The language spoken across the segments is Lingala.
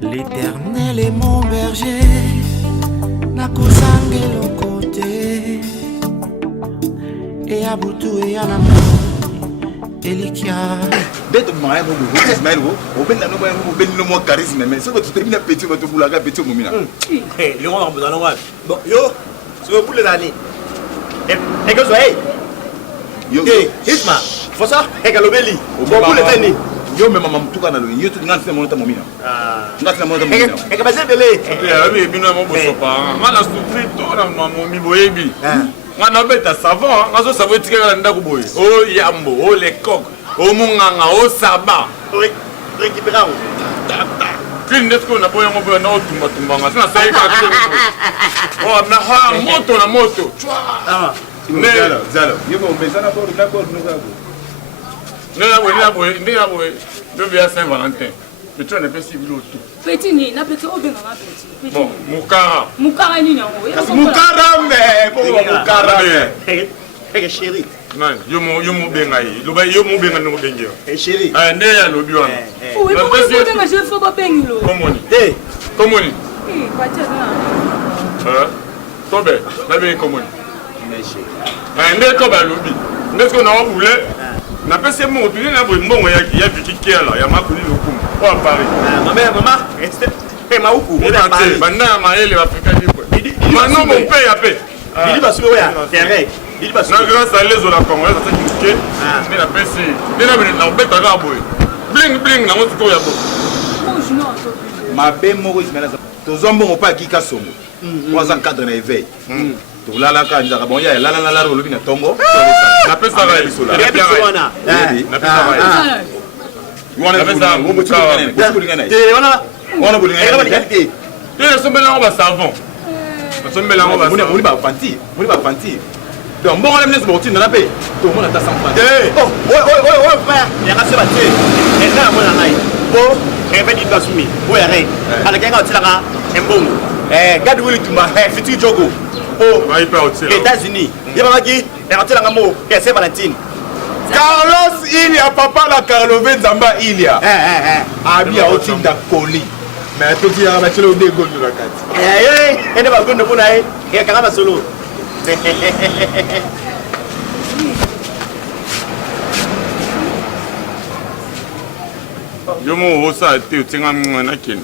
L'Éternel est mon berger, nakozange le côté, et à Boutou et à Namou, Elikia. D'être marié, vous Ismaël, vous venez à nous voir charisme, mais ça va tout terminer petit, votre boulaga, petit momina. Le monde en besoin de bon, yo, c'est vous les années. Et que soyez, yo, Isma, faut ça, et que l'obéli, bon, vous les années. Yo, mais maman, tout canal, yo, tout le monde, c'est mon momina. Nasi na mwana momina. Et que passez belé. Oui, bien mon bosso pas. On a souffert tout dans mon miboyebi. On a bête savon, on a savon tirer dans ndako boy. Oh yambo, oh les coques, oh munganga, oh saba. Oui, récupérons. Film n'est-ce qu'on a pas un peu non tumba. Ça ça y va. Oh mais ha moto na moto. Ah. Mais Zalo, yo bon mais ça n'a pas nous avons. Je vais à Saint-Valentin. Mais tu n'as pas si vite tout. Petit ni, na petit au bien na petit. Bon, Moukara. Moukara ni nango. Moukara mais bon Moukara. Eh chérie. Non, yo mo bengai. Lo ba yo mo benga no benga. Eh chérie. Ah ne ya lo biwana. Oui, pourquoi vous benga je faut pas bengi lo. Comment ni? Pas tiens. Tobe, na ben comment? Merci. Ah ne to ba lo bi. N'est-ce qu'on a voulu? Na pese mo tu na bo mbongo ya viki là, ya makuni lokumu. Kwa Paris. Maman, eh maoukou. Banda maele va fika lipo. Maintenant mon père a paix. Il va soulever à terrain. Il va soulever. Grâce à les autres congolais, ça c'est que mais la pese. Dena ben na beta ga boy. Bling na moto ko ya bo. Ma be moko Ismaël. Tozombo pas kika songo. Trois ans cadre na éveil. Là là quand ils bon ya là le lobi na tongo. Na pesa ga iso là. Na pesa na pesa ga. Wana pesa mo mo tulingana. Wana bulingana. Tu sombela on va savon. Sombela on va. Moni ba fanti. Donc bon on aime les sportifs na paix. Tout le monde a 100 francs. Oh frère, il y a assez battu. Et là moi na nai. Oh, et ben il va soumis. Ouais rien. Ala kenga otilanga embongo. Gad Willy Tumba, Fiti Jogo. Oh, États-Unis. Il va qui est rentré dans un mot, c'est Valentine. Carlos Ilia, papa la Carlové Zamba Ilia. Abi a aussi d'Akoli. Mais tout il y a battu le dégo de la carte. Et ne va pas nous naï. Et Karama solo. Yo mo osa te utinga na kin.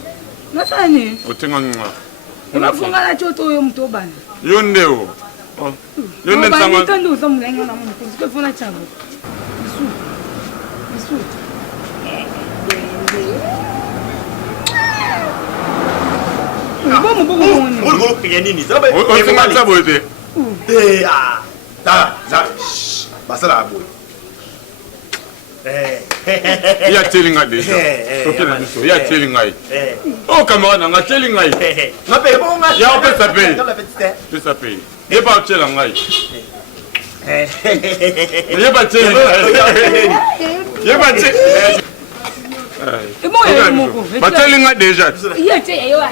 Nasani? Utinga ngwa. Unafunga na choto yo mtu bana. Yonde o. Yonde tsanga. Ba ndio zo mlenga na mtu. Sike funa chabo. Isu. Olo ke nini? Ça va. O tsanga tsabo ete. Za. Basala abo. Il y a Tchelinga déjà. Il y a Tchelinga. Oh, camarade, on a Tchelinga. Il y a un peu ça paye. Que ça paye. Il n'y a pas Tchelinga. Il n'y a pas Tchelinga. Il n'y a pas Tchelinga. Et moi, il y a Moko. Tchelinga déjà. Il y a Tchelinga.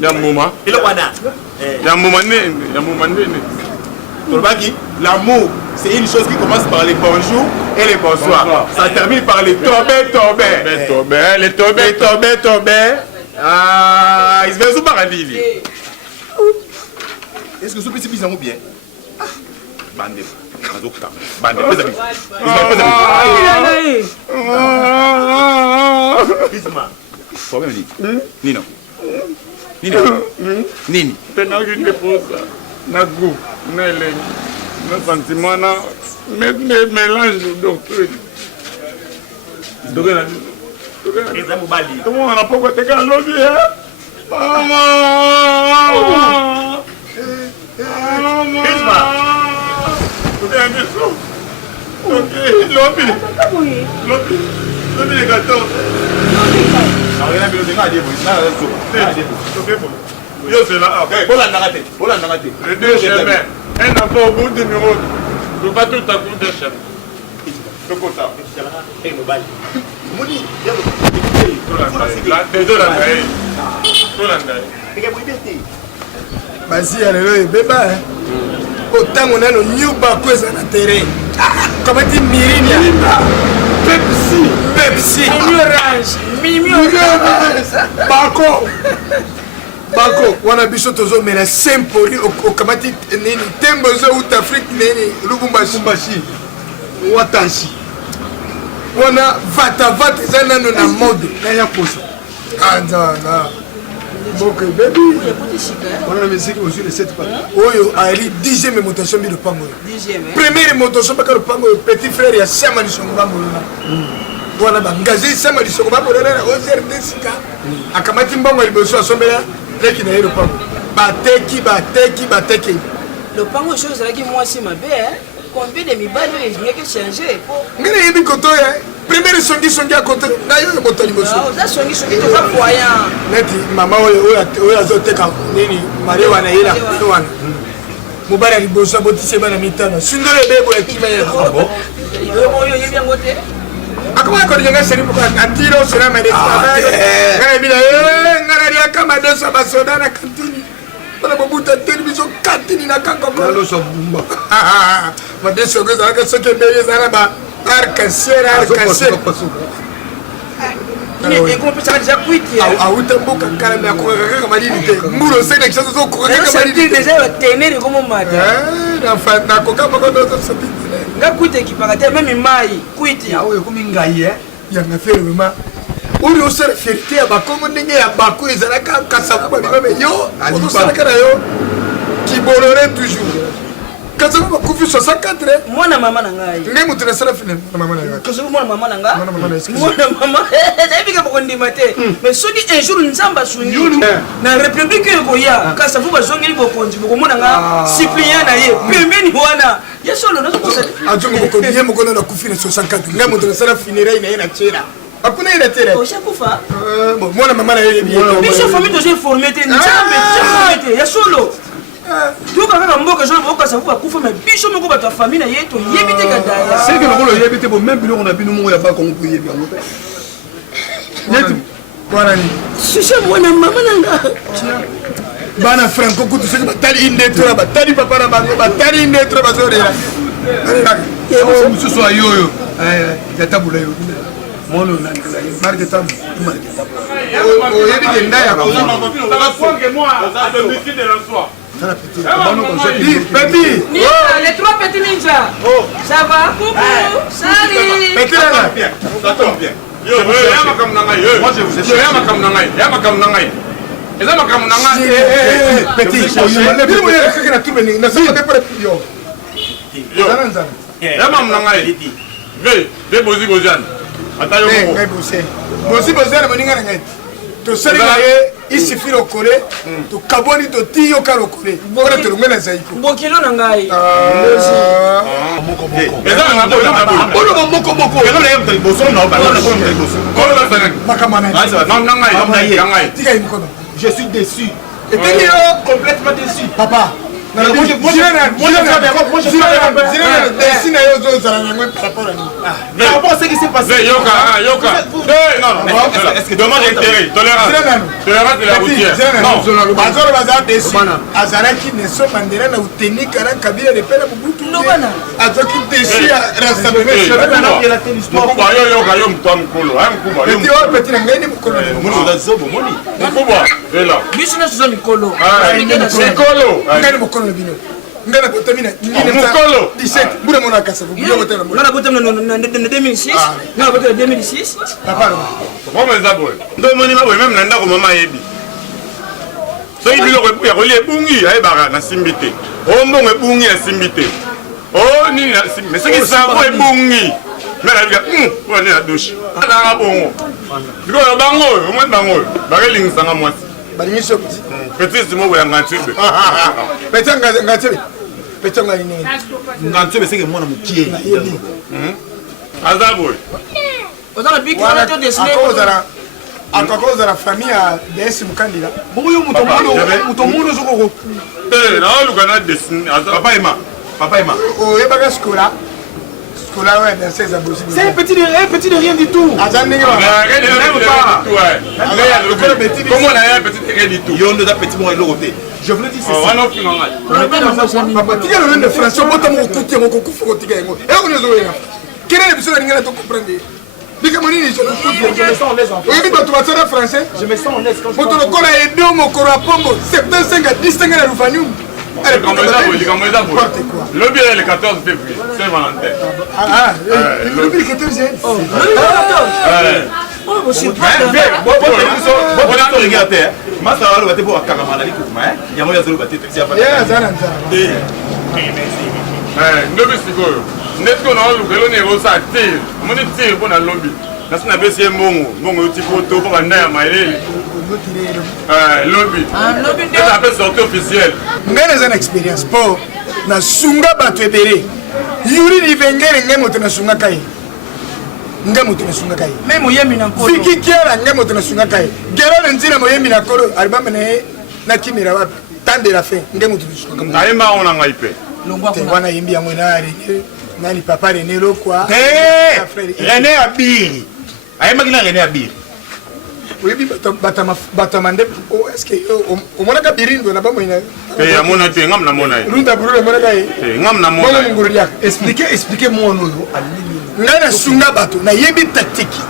Yamouma. L'amour, c'est une chose qui commence par les bonjours et les bonsoirs. Ça termine par les tombés. Les tombés. Ah, ils se veulent sous paradis. Est-ce que ce petit bizarre ou bien? Bandé. Problème dit. Nino. Nini. Na goût, na élection, na sentiment, na mélange doctrine. Comment on n'a pas côté quand l'on dit, hein? Maman! Lobby les gâteaux. Yo c'est là. Les deux chemins. Un enfant au bout du numéro. Tu vas tout à coup de chemin. Le quota. Basi ya lelo ebeba otango nano nyuba kweza na terrain. Kama ti mirini. Pepsi. Mimi Bako, wana biso tozo mena sempoli okamati nini tembo zo out Afrique nini Lubumbashi. Watanshi. Wana vata zana no na mode na ya kosa. Anza. Boke baby. On a musique aussi les 7 pas. Oyo ali 10e motation bi de pango. 10e. Première motation ba ka pango petit frère ya Sama ni songo ba molona. Wana ba ngazi Sama ni songo ba molona na OZRD sika. Akamati mbongo liboso asombela leki na yero pango. Bateki. Le pango chose là qui moi c'est ma belle. Combien de mibali il n'y a que changer. Ngene yebi koto ya. Première songi à côté na yo moto liboso. Ah, ça songi to va voyant. Neti mama oyo azoteka nini Maria wana yela wana. Mubara liboso botise bana mitano. Sindole bebo ya kiba ya. Yo yebi ngote. Akoma ko nyenga seri ko atiro sera mede. Ngana bila ngana dia kama dosa basoda na kantini. Bana bobuta television kantini na kanko ko. Lo so bumba. Madeso go za ka soke beye zara ba. Arc-en-ciel. Et comment ça déjà quitté? Ah, où t'es beau quand même à courir comme dit. Moulo c'est quelque chose de courir comme dit. Déjà tenir comme matin. Enfin, na koka pas de ça. Nga quitté qui paraît même mai quitté. Ah oui, comme ngai ya na faire vraiment. Uri osera fierté ba comme ndenge ya bako ezala ka kasabu ba bebe yo. On sera kana yo. Qui bolerait toujours. Quand ça va couper 64 moi na maman ngai ngai mutu na sala film na maman ngai quand ça moi na maman ngai moi na maman na bika ko ndimate mais soki un jour nzamba sungi na république ko ya quand ça va zongi ko konji ko mona nga cyprien na ye pembeni wana ya solo na ko sala ajongo ko bien moko na kufi na 64 ngai mutu na sala funérailles na ye na tchera akuna ile tere o shakufa bon moi na maman na ye bien biso famille to j'ai formé te nzambe ya solo tout quand on voit que je vois ça va couper mais bicho moko ba ta famille na yeto yebite ka daya c'est que le yebite bon même biloko na bino mo ya ba ko ko yebi ngo yetu bwana ni sisi mwana mama nanga bana franco kutu se batali inde tora batali papa na bango batali inde tora bazore la o mususu ayoyo ya tabula yo mono na marque tabu o yebi ndaya ko ça va prendre que moi à domicile de la soie. Baby! Les 3 petits ninjas! Ça va? Coucou! Salut! Petit là! Ça tombe bien. Yo, yama kam nangai. Moi je vous ai. Yo, yama kam nangai. Eza makam nangai. Petit, le bien moyen que na tout mening, na ça pas pour yo. Yo. Yama nangai. Ve bozi bozian. Ata yo ko. Ngai bosé. Bozi bozian moninga ngai. To sali il suffit de coller, to kaboni to tiyo karo coller. Bora te lumena zaiko. Bokilo na ngai. Moko. Eza na bolo moko. Eza na yemta liboso na ba na ko liboso. Ko la sana. Makamana. Nangai. Tika imkono. Je suis déçu. Et puis Complètement déçu. papa. Moi je suis Mais rapport à ce qui s'est passé. Yoka. Non. Est-ce que Demande intérêt, tolérance. Tolérance de la routière. Non. bazoro baza desu azalaki neso mandela na uteni kara kabila de pela bubutu azoki desu ya rassemblement Yo mto mkolo. petit o petit na ngeni mukolo Moni odazobo moni. Mkubwa. Vela. biso na tuza mikolo Mkolo. ngeni mukolo bino ngana botamina Mukolo. 17 bure mona kasa bure botela nga na bota na 2006 nga na bota na 2006 papa Comment ça boy? Ndo moni maboy même nanda ko mama yebi. So ibi lo ko ya ko le bungi ay bara na simbite. O mbongo bungi ya simbite. Oh ni na simbite. Mais c'est qui ça ko bungi. Mais la biga on est à douche. Na bongo. Biko bango, o mo bango. Ba ke ling sanga mwasi. balingi so Petit mo boya ngantibe. petit ngati petit ngani ni Nganzo be seke mwana mukie. Azaboy. oza na biki wana to dessiné akakoza la famille ya DS mukandila Boyo muto muno zoko. Na luka na dessiner. Papa Emma. oyebaka skola ouais dans ces abossi C'est un petit de rien du tout. azandenge Comment on a un petit du tout? Yo ndo da petit mo eloko te. Je voulais dire c'est ça. papa tika le de France bota mo kuti mo ko kufu ko tika ngo e ko nyozo wenga kene biso ngana to comprendre Bika monini je me sens en l'aise en français. Oui, tu vas faire français. Je me sens en l'aise quand je parle. Quand on a aidé mon corapombo 75 à 15 à Rufanium. Le bien le 14 février, Saint-Valentin. Ah, le bien le 14 février. Oh, c'est pas regarder. Ma ça va le pour Karamala li kuma ya moya zero baté taxi apa. Ya zana nza. Lobi sikoyo. Netko na lukelo ne rosa tir. Moni tir pour na lobby. Na sina besi mbongo uti photo pour banda ya mailele. Lobby. lobby C'est un peu sortie officielle. Ngene zana experience po na sunga bato ebere. Yuri ni vengere ngemo tena sunga kai. Ngemo tena sunga kai. Même moyemi na nkolo. Fiki kiara ngemo tena sunga kai. Gero nzira moyemi na kolo album ne na kimira wapi. Tande la fin ngemo tena sunga kai. Aima ona ngaipe. Longwa Te wana yimbi ya mwenari. Nani papa René Lokwa. René Abiri. Aima kina René Abiri. Oui, batamande. Est-ce que au moins la birindo na ba moina. Ya mona te ngam na mona. Runda buru mona kai. Ngam na mona. Expliquez-moi noyo. Ngana sunga bato na yebi tactique.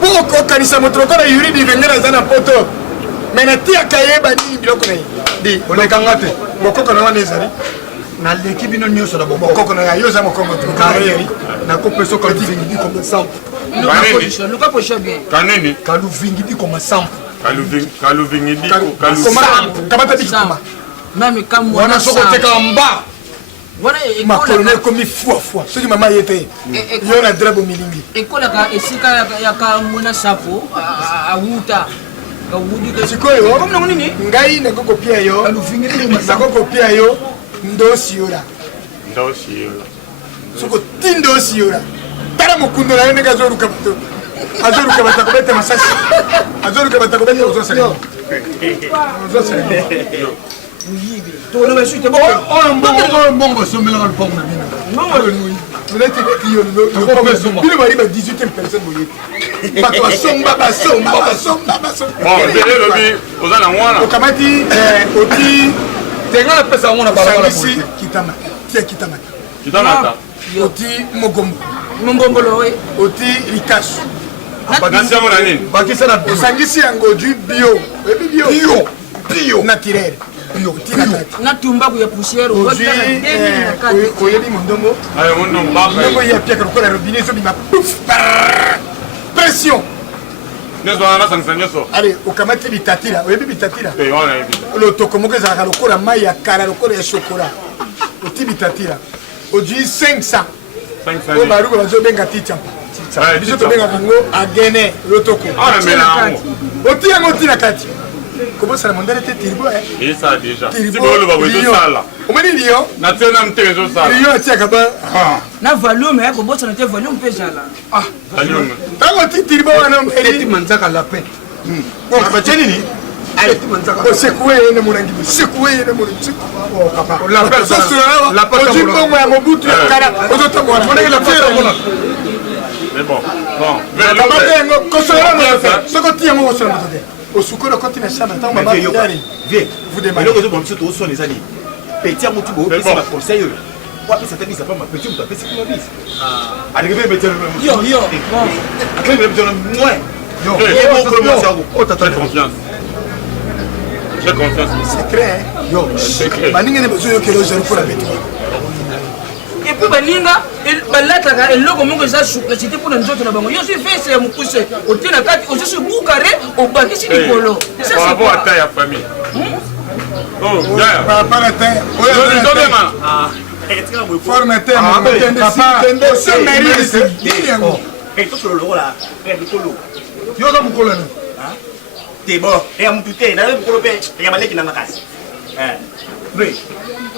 Pour ko kanisa motroko na yuri di vengera zana poto. Mena tia kayeba ni biloko na yi. Di olekangate. Bokoko na wana ezali. Na l'équipe no nyonso na bokoko na yo za mokongo to kayeri. Na ko peso ko vingi comme ça. Luka position bien. Kaneni. Kalu vingi di comme ça. Kalu vingi di ko kalu. Kamata di kuma. Même comme moi. Wana soko teka mba. Voilà, Ma colonel comme fois. Ce qui m'a été. Yo na drabo milingi. École ka esika ya ka muna sapo a wuta. Ka wudi ka Sikoyo. Comme na nini? Ngai na koko pia yo. Kalu vingi di na koko pia yo. Ndosi yora. Ndosi yora. Soko tindosi yora. Tara mukundo na yene gazoru kabato. Azoru kabata kobete masasi. Azoru kabata kobete uzosele. Uzosele. To na besu te bo. Mbongo somela le pont na bina. Mbongo nui. Vous êtes qui yo le. Bino bari ba 18e personne boye. Ba somba. Bon, c'est lobby ozana mwana. Okamati oti Tenga pesa mwana balabala ici kitama. Tia kitama. Kitamata. Oti mogombo. Mongombo we. Oti likasu. Bakasi mona nini? bakisa na Osangisi yango du bio. Bio naturel. Bio tina kati. Na tumba ku ya poussière o Aujourd'hui, oyebi mondongo. Ayo mondo mbaka. Mondongo ya pia kwa robinet so bima pouf. Pression. Nezo ana sangsanya so. Allez, okamati bitatira. Oyebi bitatira. Wana hivi. Le tokomoke za lokola mai ya kala lokola ya chocolat. Oti bitatira. Aujourd'hui 500. 500. O baruko bazo benga ticha. Biso to benga kango agene lotoko. Ah mais là. Oti yango tina kati. Comment ça la mondele te tirbo Et ça déjà. Si bolo ba wezo sala. Omani lion. Na tena mtezo sala. Lion atia kaba. na volume ya ko botsa na te volume pe jala. Aliona. Tango ti tirbo wana eti manzaka lapin. Bon, abacheni ni. Allez, manzaka. Sekoué ne morangi. Sekoué ne morangi. Oh papa. La personne sur la pata. Oji bongo ya mobutu ya kara. Ozoto mwana. Moneki la pata mwana. Mais bon. Mais La pata yango kosola mwana. Soko ti yango kosola mwana. Osukolo koti na shamba tango mama yari. Vous demandez. Eloko zo bomso to so les ali. Petit amutu bo pesa ba conseil. Wa pesa te bisa pa ma petit mutu pesa kuma bisa. Allez que petit Yo. Après le petit moi. Yo. Oh t'as confiance. J'ai confiance. Secret. Yo. Baninga ne besoin que les gens pour la bête. Et puis baninga balata ka eloko mongo za souple c'était pour nzoto na bango yo si fait c'est mu pousse au tina kati au juste boucaré au baki si likolo ça Par c'est rapport à taille à famille. Oh, yeah. Pas la terre. Formateur, papa. Ce mari c'est bien. Et tout le rôle là, et le colo. Yo da mukolo na. T'es bon, et à mututé, na le colo pe, et à maleki na makasi. Oui.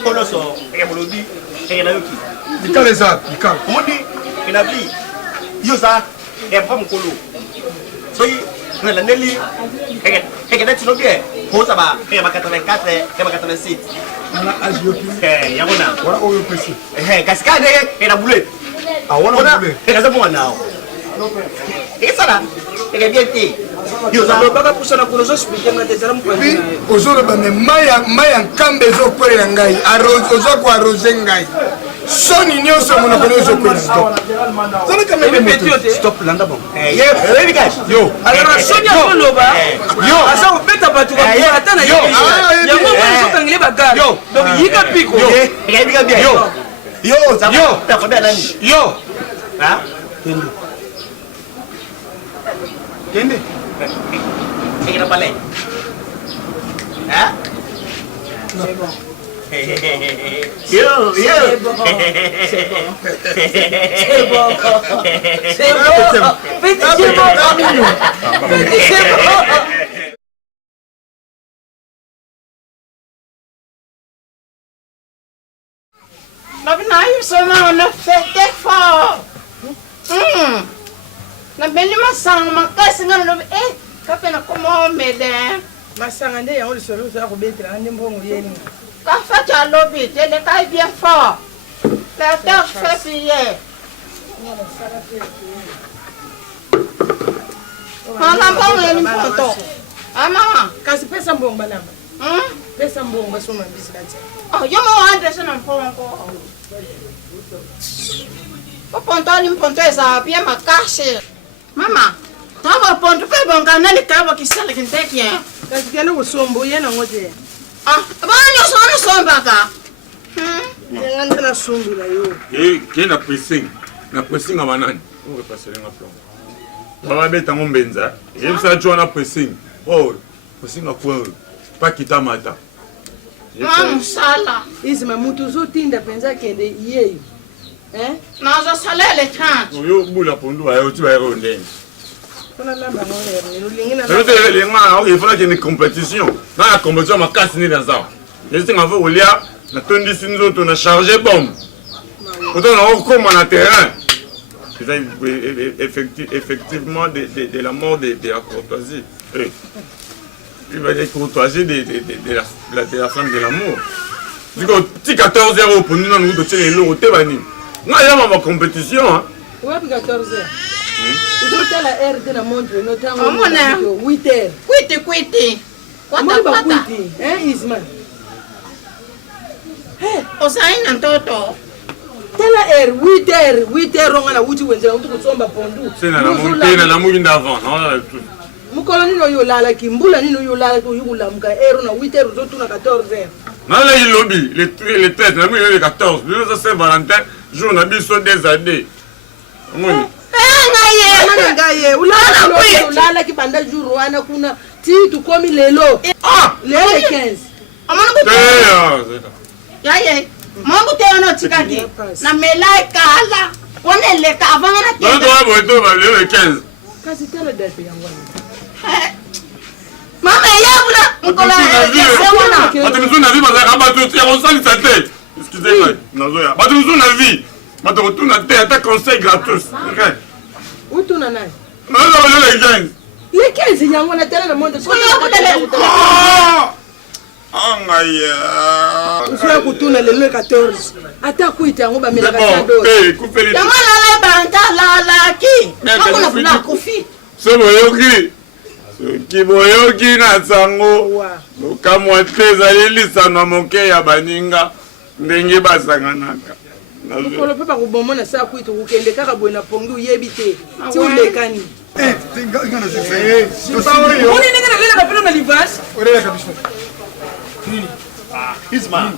Colo so, et à molodi, et na yoki. Dika les arts, dika. Modi, et na bi. Yo ça, et à pas mon colo. Soy, na la neli, et na tino bien. Ko ça va, et à 84, et à 87. Ala agiopi. Yagona. Wala oyo pesi. Kaskade, et na boulette. Ah wana boulette. Et na zapo na. Et ça là, et bien té. Yo ça. le baka poussa na ko zo expliquer na des armes Puis ozolo ba me maya nkambe zo kwere na ngai. Arrose ozo ko arrose ngai. soni nyonso monoko nyonso okwela zana kameme stop landa bon yo alors soni akoloba aza kobeta bato ata na yango mwana sokangele bagare donc yika piko yo kende ekena pale hein c'est bon yo c'est bon on a fait d'efforts. Na beli masanga makasi ngana lobi kapena komo mede. masanga nde yango lisolo oza kobetela nde mbongo yeni Kafa cha lobi tele kai bien fort. La terre fait prier. Mama mbongo ni mpoto. Ama kasi pesa mbongo banamba pesa mbongo basoma mbisi kati oh yomo wande sana mpongo. Ponto ni mponto esa pia makasi. Mama, tava ponto pe bonga nani kaba kisale kintekia. kasi kende kusombo yena ngoje Banyo sono sombaka. nganda na sumbula yo ke na pressing ya banani orepaselenga plan bababeta ngo mbenza yebisa jo na pressing akua pakita mata Sala. izima mutu uzotinda penza kende yeyo Nazo salele chance. oyo bula pondu bayoti bayero ndenge kona lamba ngolero lingina il faut qu'il y ait une compétition. Dans la compétition, ma casse n'est dans ça. Je sais qu'on veut aller à la tenue on a chargé bombe. Quand on a comme en terrain. Effectivement, de la mort de la courtoisie. Il va dire courtoisie de la femme de l'amour. Du coup, petit 14 € pour nous, nous tirer l'eau au Tébani. Moi, il y a ma compétition. ouais 14h uzotala heure de la montre notango Omona. 8h Kwiti. Kwata Amoni ba kwata. kwiti Isma Osaina ntoto. tala heure 8h ronga na uti wenza uti kusomba pondu C'est dans l'amour d'avant. mukolo nino yo lala kimbula nino yo lala ko yulamuka heure na 8h uzotuna 14h Dans les lobbies, les têtes, le 14, le Saint-Valentin, jour, on a mis sur des années. ngaye ulala kibanda juru wana kuna titu komi lelo lelo 15 Yaye. Mungu te ono tikaki. Na melai kala. Onele ka avana Non, tenda. toi, le 15. kasi tala date yangu Mama yabula mkola. Batu na vie bazaka batu ya konsali sa te. Excusez-moi, nazoya. Batu na vie. Batu na te ata conseil gratos. OK. utuna naye Non, le 15. le 15 yangu na tala na monde usuya kutuna lelo 14 ata kuita yango bamela kasado Coupez-les. Yamala la banta la la ki. Makona fula kufi. Soki boyoki na sango okamwa te ezali lisano moke ya baninga ndenge basanganaka mokolo mpe bakobomona saa kuita kokende kaka boye na pongi oyebi te ti olekani oni ndenge nalelaka peno na livase Isma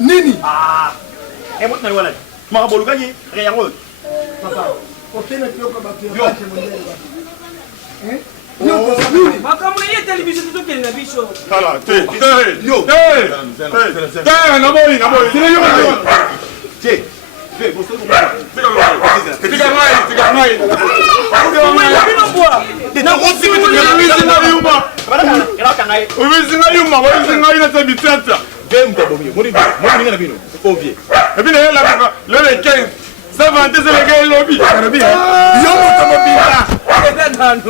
nini emot na wala makabolukaki yango makambo ye television tozokende na biso tala te naboyi obisinga yuma obisinga ina te bitata ebi nayelaka lele 15 savante seleke elobi yo moto mobimba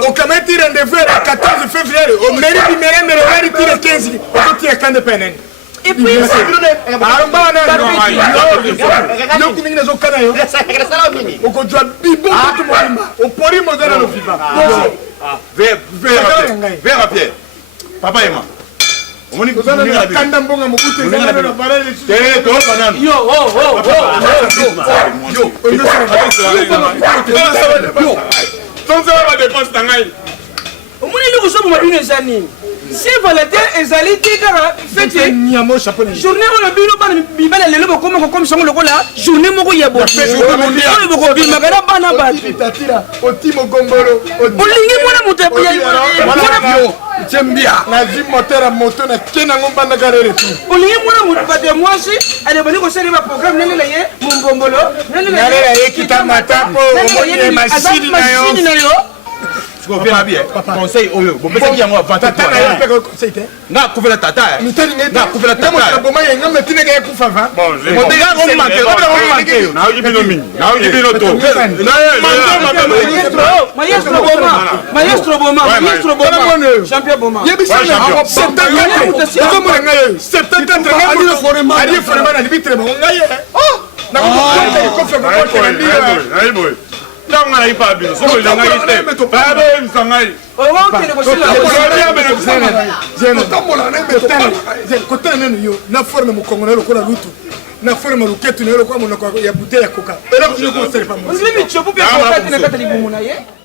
okamati rendez-vous ya 14 février omeri bimeremere wari tire 15 okotire kande penene yokuningi nazokana yo okozwa bibo kutu mobimba opori mozana lofiba Vers à Pierre. Papa et moi. omoni ozana na kanda mbonga mobutu ezana na balale toyoka nanu Yo, tonsala badepense na ngai omoni eloko osomoma bino eza nini Saint Valentin ezali te kaka fete nyamo chapeau journée oyo bino bana bibala lelo bokoma kokoma sango lokola journée moko ya oyo bokobimaka na bana bato tatira otimo gongolo olingi mwana moto jembia nazwi moteur ya moto na ke nango mbandaka rere tu olingi mwana moto bato ya mwasi alebani kosalela baprogramme nalela ye mombongolo nalela ye kita mata mpo omoni mashini na yo sikofia bien conseil oyo bopesaki yango avant tata na ye mpe conseil te nga kufela tata nga kufela tata boma ye nga metineke ye kufa va modega ngomake naoyi bino mingi naoyi bino to maestro boma champion boma yebisana 74 ngai oyo 74 ali forema na libitre bango ngai ye nakokokofe ntango nga nayi pa bino soki olingaki te bayebisa ngai kotala nano yo na forme mokongo na yo lokola lutu na forme luketu na yo lokola monoko ya bute ya koka eloko nyoko oselepa micopo mpe kokati na kata libumu na ye